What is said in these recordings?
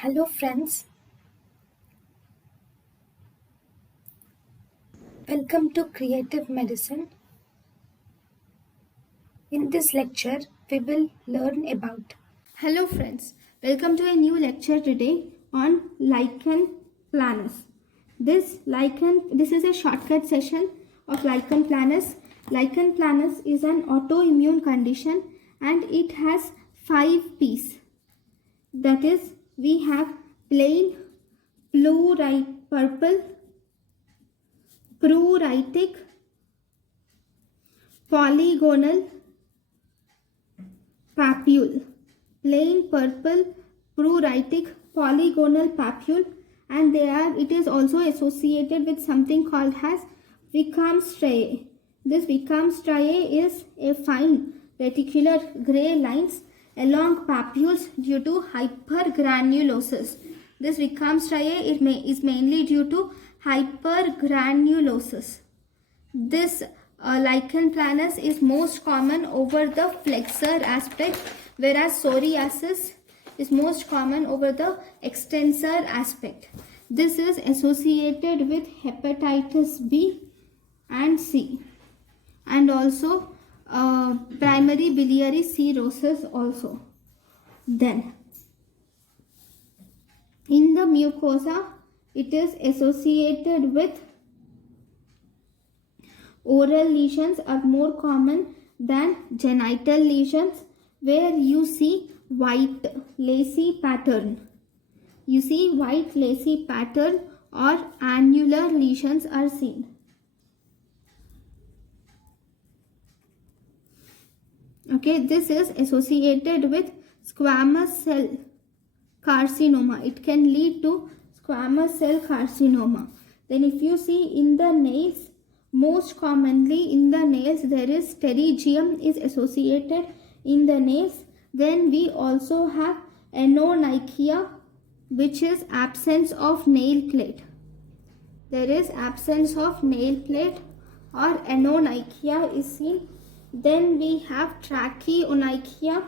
Hello friends, welcome to Creative Medicine. In this lecture, we will learn about. Hello friends, welcome to a new lecture today on lichen planus. This is a shortcut session of lichen planus. Lichen planus is an autoimmune condition and it has 5 P's. That is, we have plain, purple, pruritic, polygonal, papule. Plain purple pruritic polygonal papule, and it is also associated with something called as Wickham striae. This Wickham striae is a fine reticular gray lines along papules due to hypergranulosis. This Wickham striae is mainly due to hypergranulosis. This lichen planus is most common over the flexor aspect, whereas psoriasis is most common over the extensor aspect. This is associated with hepatitis B and C, and also primary biliary cirrhosis also. Then in the mucosa, it is associated with oral lesions are more common than genital lesions, where you see white lacy pattern. You see white lacy pattern or annular lesions are seen. Okay, this is associated with squamous cell carcinoma. It can lead to squamous cell carcinoma. Then if you see in the nails, most commonly in the nails there is pterygium is associated in the nails. Then we also have anonychia, which is absence of nail plate. There is absence of nail plate or anonychia is seen. Then we have tracheonychia.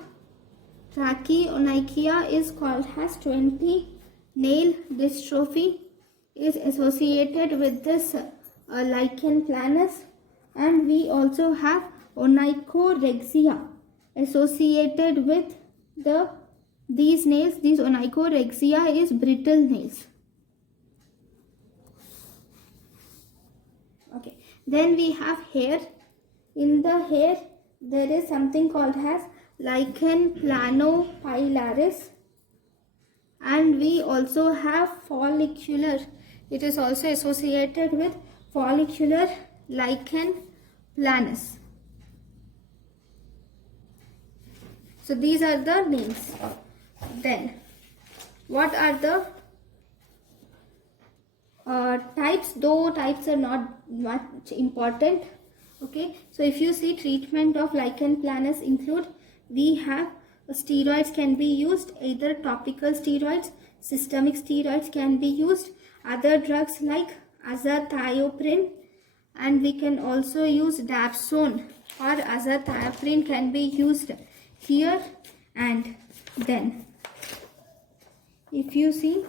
Tracheonychia is called as 20 nail dystrophy is associated with this lichen planus. And we also have onychorexia associated with these nails. These onychorexia is brittle nails. Okay, then we have hair. In the hair there is something called as lichen planopilaris, and we also have follicular. It is also associated with follicular lichen planus. So these are the names. Then what are the types? Though types are not much important. Okay, so if you see treatment of lichen planus include, we have steroids can be used, either topical steroids, systemic steroids can be used, other drugs like azathioprine, and we can also use dapsone or azathioprine can be used here. And then if you see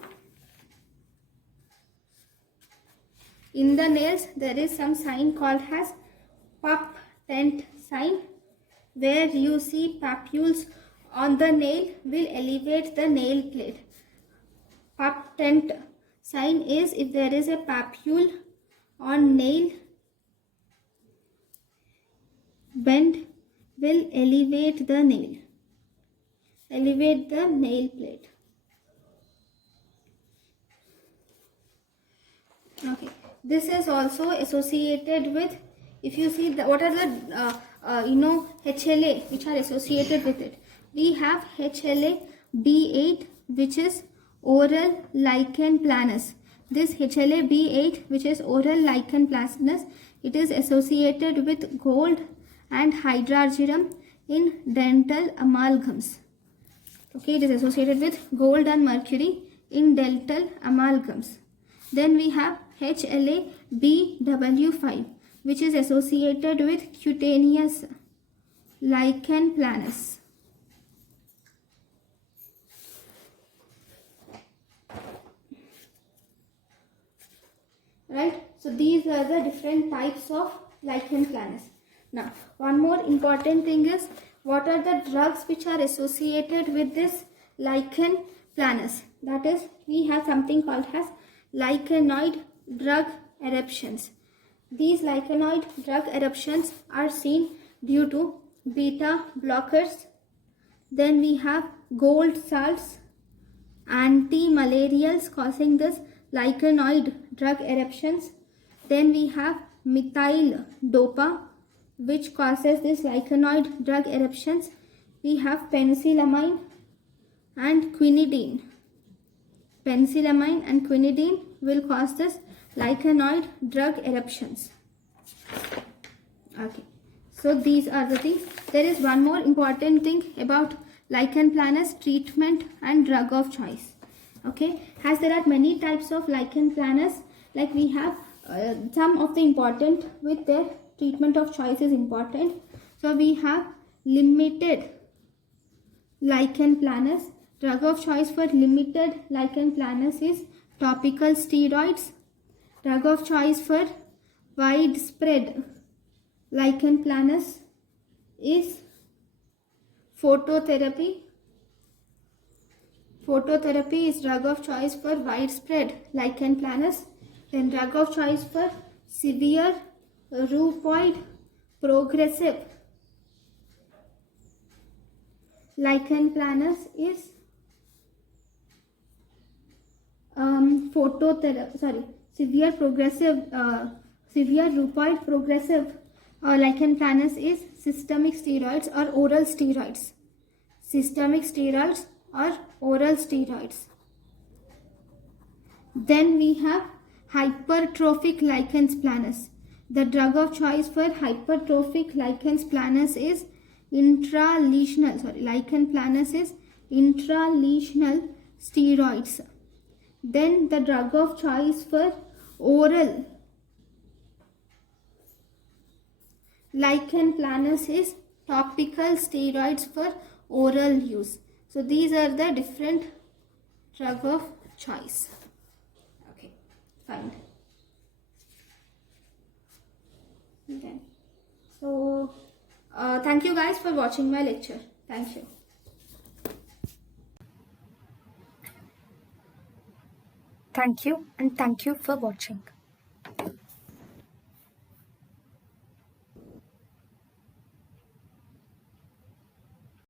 in the nails, there is some sign called as pup tent sign, where you see papules on the nail will elevate the nail plate. Pup tent sign is if there is a papule on nail, bend will elevate the nail plate. Okay, this is also associated with, if you see what are the HLA which are associated with it. We have HLA B8, which is oral lichen planus. This HLA B8, which is oral lichen planus, it is associated with gold and hydrargyrum in dental amalgams. Okay, it is associated with gold and mercury in dental amalgams. Then we have HLA BW5, which is associated with cutaneous lichen planus. So these are the different types of lichen planus. Now, one more important thing is, what are the drugs which are associated with this lichen planus? That is, we have something called as lichenoid drug eruptions. These lichenoid drug eruptions are seen due to beta blockers. Then we have gold salts, anti-malarials causing this lichenoid drug eruptions. Then we have methyl dopa, which causes this lichenoid drug eruptions. We have penicillamine and quinidine. Penicillamine and quinidine will cause this lichenoid drug eruptions. Okay, so these are the things. There is one more important thing about lichen planus treatment and drug of choice. Okay, as there are many types of lichen planus, like we have some of the important with their treatment of choice is important. So we have limited lichen planus. Drug of choice for limited lichen planus is topical steroids. Drug of choice for widespread lichen planus is phototherapy. Phototherapy is drug of choice for widespread lichen planus. Then drug of choice for severe rheumatoid progressive lichen planus is severe rheumatoid progressive lichen planus is systemic steroids or oral steroids. Systemic steroids or oral steroids. Then we have hypertrophic lichen planus. The drug of choice for hypertrophic lichen planus is lichen planus is intralesional steroids. Then the drug of choice for oral lichen planus is topical steroids for oral use. So these are the different drug of choice. Okay, fine. Okay. So thank you guys for watching my lecture. Thank you. Thank you and thank you for watching.